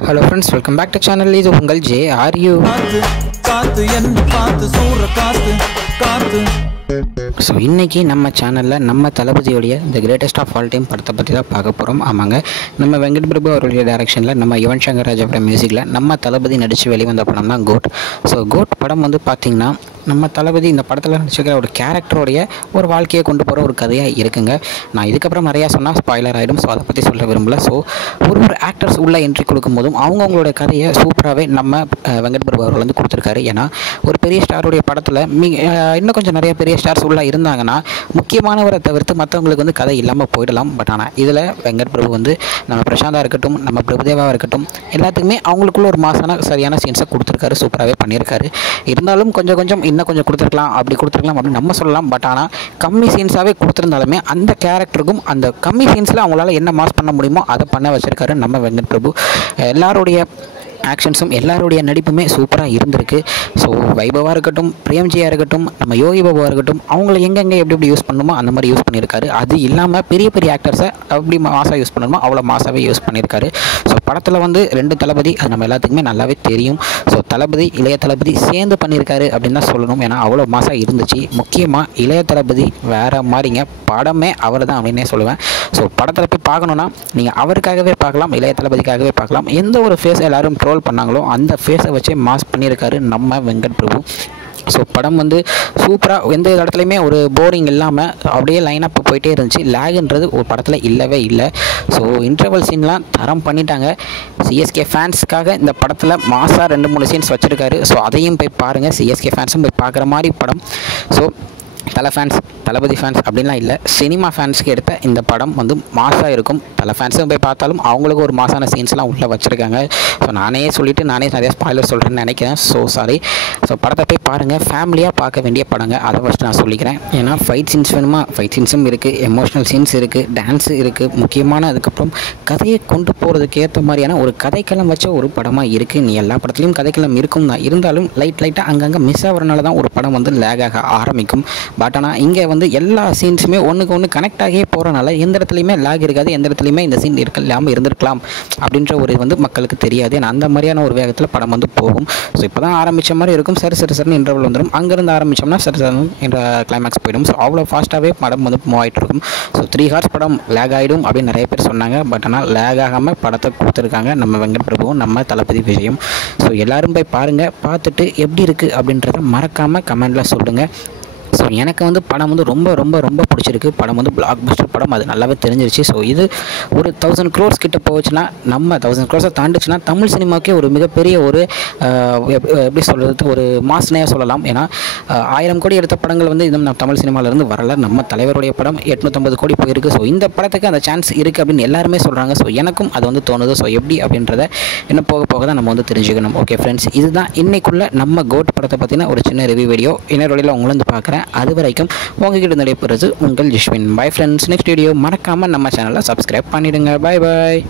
Hello friends, welcome back to channel. This is Ungal J. Are you? So இன்றைக்கி நம்ம சேனலில் நம்ம தளபதியோடைய the greatest of all time படத்தை பற்றி தான் பார்க்க போகிறோம். ஆமாங்க, நம்ம வெங்கட் பிரபு அவருடைய டைரக்ஷனில் நம்ம யுவன் சங்கர் ராஜாவோட மியூசிக்கில் நம்ம தளபதி நடித்து வெளிவந்த படம் தான் கோட். ஸோ கோட் படம் வந்து பார்த்திங்கன்னா நம்ம தளபதி இந்த படத்தில் நடிச்சிருக்கிற ஒரு கேரக்டருடைய ஒரு வாழ்க்கையை கொண்டு போகிற ஒரு கதையாக இருக்குங்க. நான் இதுக்கப்புறம் நிறையா சொன்னால் ஸ்பாய்லர் ஆகிடும். ஸோ அதை பற்றி சொல்ல விரும்பல. ஸோ ஒரு ஆக்டர்ஸ் உள்ள என்ட்ரி கொடுக்கும்போதும் அவங்கவுங்களோட கதையை சூப்பராகவே நம்ம வெங்கட் பிரபு அவர்கள் வந்து கொடுத்துருக்காரு. ஏன்னா ஒரு பெரிய ஸ்டாருடைய படத்தில் இன்னும் கொஞ்சம் நிறைய பெரிய ஸ்டார்ஸ் உள்ள இருந்தாங்கன்னா முக்கியமானவரை தவிர்த்து மற்றவங்களுக்கு வந்து கதை இல்லாமல் போயிடலாம். பட் ஆனால் இதில் வெங்கட் பிரபு வந்து நம்ம பிரசாந்தா இருக்கட்டும், நம்ம பிரபுதேவாக இருக்கட்டும், எல்லாத்துக்குமே அவங்களுக்குள்ள ஒரு மாசான சரியான சீன்ஸை கொடுத்துருக்காரு. சூப்பராகவே பண்ணியிருக்காரு. இருந்தாலும் கொஞ்சம் இன்னும் கொஞ்சம் கொடுத்துருக்கலாம் அப்படின்னு நம்ம சொல்லலாம். பட் ஆனால் கம்மி சீன்ஸாகவே கொடுத்துருந்தாலுமே அந்த கேரக்டருக்கும் அந்த கம்மி சீன்ஸில் அவங்களால என்ன மாஸ் பண்ண முடியுமோ அதை பண்ண வச்சுருக்காரு நம்ம வெங்கட் பிரபு. எல்லாருடைய ஆக்ஷன்ஸும் எல்லாருடைய நடிப்புமே சூப்பராக இருந்திருக்கு. ஸோ வைபவாக இருக்கட்டும், பிரேம்ஜியாக இருக்கட்டும், நம்ம யோகி பாபுவாக இருக்கட்டும், அவங்கள எங்கெங்கே எப்படி யூஸ் பண்ணணுமோ அந்த மாதிரி யூஸ் பண்ணியிருக்காரு. அது இல்லாமல் பெரிய பெரிய ஆக்டர்ஸை அப்படி மாசாக யூஸ் பண்ணணுமோ அவ்வளோ மாசாகவே யூஸ் பண்ணியிருக்காரு. ஸோ படத்தில் வந்து 2 தளபதி, அது நம்ம எல்லாத்துக்குமே நல்லாவே தெரியும். ஸோ தளபதி இளைய தளபதி சேர்ந்து பண்ணியிருக்காரு அப்படின்னு தான் சொல்லணும். ஏன்னா அவ்வளோ மாசாக இருந்துச்சு. முக்கியமாக இளைய தளபதி வேறு மாதிரிங்க, படமே அவர் தான் அப்படின்னே சொல்லுவேன். ஸோ படத்தில் போய் பார்க்கணுன்னா நீங்கள் அவருக்காகவே பார்க்கலாம், இளைய தளபதிக்காகவே பார்க்கலாம். எந்த ஒரு ஃபேஸ் எல்லாரும் ட்ரோல் பண்ணாங்களோ அந்த ஃபேஸை வச்சே மாஸ் பண்ணியிருக்காரு நம்ம வெங்கட் பிரபு. ஸோ படம் வந்து சூப்பராக, எந்த இடத்துலையுமே ஒரு போரிங் இல்லாமல் அப்படியே லைனப் போயிட்டே இருந்துச்சு. லேகுன்றது ஒரு படத்தில் இல்லவே இல்லை. ஸோ இன்டர்வல் சீன்லாம் தரம் பண்ணிட்டாங்க. சிஎஸ்கே ஃபேன்ஸுக்காக இந்த படத்தில் மாசாக 2-3 சீன்ஸ் வச்சுருக்காரு. ஸோ அதையும் போய் பாருங்கள். சிஎஸ்கே ஃபேன்ஸும் போய் பார்க்குற மாதிரி படம். ஸோ தளபதி ஃபேன்ஸ் அப்படின்லாம் இல்லை, சினிமா ஃபேன்ஸுக்கு எடுத்த இந்த படம் வந்து மாசாக இருக்கும். பல ஃபேன்ஸும் போய் பார்த்தாலும் அவங்களுக்கு ஒரு மாசான சீன்ஸ்லாம் உள்ளே வச்சுருக்காங்க. ஸோ நானே நிறைய ஸ்பாய்லர் சொல்கிறேன்னு நினைக்கிறேன். So sorry. ஸோ படத்தை போய் பாருங்கள். ஃபேமிலியாக பார்க்க வேண்டிய படங்க, அதை ஃபஸ்ட்டு நான் சொல்லிக்கிறேன். ஏன்னா ஃபைட் சீன்ஸ் வேணுமா, ஃபைட் சீன்ஸும் இருக்குது, எமோஷ்னல் சீன்ஸ் இருக்குது, டான்ஸு இருக்குது, முக்கியமான அதுக்கப்புறம் கதையை கொண்டு போகிறதுக்கு ஏற்ற மாதிரியான ஒரு கதைக்களம் வச்ச ஒரு படமாக இருக்குது. நீ எல்லா படத்துலையும் கதைக்களம் இருக்கும் தான், இருந்தாலும் லைட்டாக அங்கங்கே மிஸ் ஆகிறனால தான் ஒரு படம் வந்து லேகாக ஆரம்பிக்கும். பட் ஆனால் இங்கே வந்து எல்லா சீன்ஸுமே ஒன்றுக்கு ஒன்று கனெக்ட் ஆகியே போகிறனால எந்த இடத்துலையுமே லேக் இருக்காது, எந்த இடத்துலையுமே இந்த சீன் இல்லாமல் இருந்திருக்கலாம் அப்படின்ற ஒரு வந்து மக்களுக்கு தெரியாது. ஏன்னா அந்த மாதிரியான ஒரு வேகத்தில் படம் வந்து போகும். ஸோ இப்போ தான் ஆரம்பித்த மாதிரி இருக்கும். சரி இன்டர்வல் வந்துடும். அங்கேருந்து ஆரம்பித்தோம்னா சரி என்ற கிளைமேக்ஸ் போயிடும். ஸோ அவ்வளோ ஃபாஸ்ட்டாகவே படம் வந்து மூவ் ஆகிட்டு இருக்கும். ஸோ 3 ஹார்ஸ் படம் லேக் ஆகிடும் அப்படின்னு நிறைய பேர் சொன்னாங்க. பட் ஆனால் லேக் ஆகாமல் படத்தை கொடுத்துருக்காங்க நம்ம வெங்கட் பிரபுவும் நம்ம தளபதி விஜயும். ஸோ எல்லோரும் போய் பாருங்கள். பார்த்துட்டு எப்படி இருக்குது அப்படின்றத மறக்காமல் கமெண்டில் சொல்லுங்கள். ஸோ எனக்கு வந்து படம் வந்து ரொம்ப பிடிச்சிருக்கு. படம் வந்து பிளாக் பஸ்டர் படம், அது நல்லாவே தெரிஞ்சிருச்சு. ஸோ இது ஒரு 1000 crores கிட்ட போச்சுன்னா, நம்ம 1000 crores தாண்டிச்சுன்னா தமிழ் சினிமாவுக்கே ஒரு மிகப்பெரிய ஒரு எப்படி சொல்கிறது, ஒரு மாஸ்னே சொல்லலாம். ஏன்னா 1000 கோடி எடுத்த படங்கள் வந்து இன்னும் நம்ம தமிழ் சினிமாவிலேருந்து வரல. நம்ம தலைவருடைய படம் 850 கோடி போயிருக்கு. ஸோ இந்த படத்துக்கு அந்த சான்ஸ் இருக்குது அப்படின்னு எல்லாருமே சொல்கிறாங்க. ஸோ எனக்கும் அது வந்து தோணுது. ஸோ எப்படி அப்படின்றத இன்னும் போக தான் நம்ம வந்து தெரிஞ்சுக்கணும். ஓகே ஃப்ரெண்ட்ஸ், இதுதான் இன்னைக்குள்ள நம்ம கோட் படத்தை பற்றின ஒரு சின்ன ரிவ்யூ வீடியோ. இன்னொரு வழியில் உங்களை வந்து பார்க்குறேன். அது வரைக்கும் உங்ககிட்ட நடைபெறுறது உங்கள் Jishwin. Bye friends. Next video மறக்காமல் நம்ம சேனலை சப்ஸ்கிரைப் பண்ணிவிடுங்க. பாய்.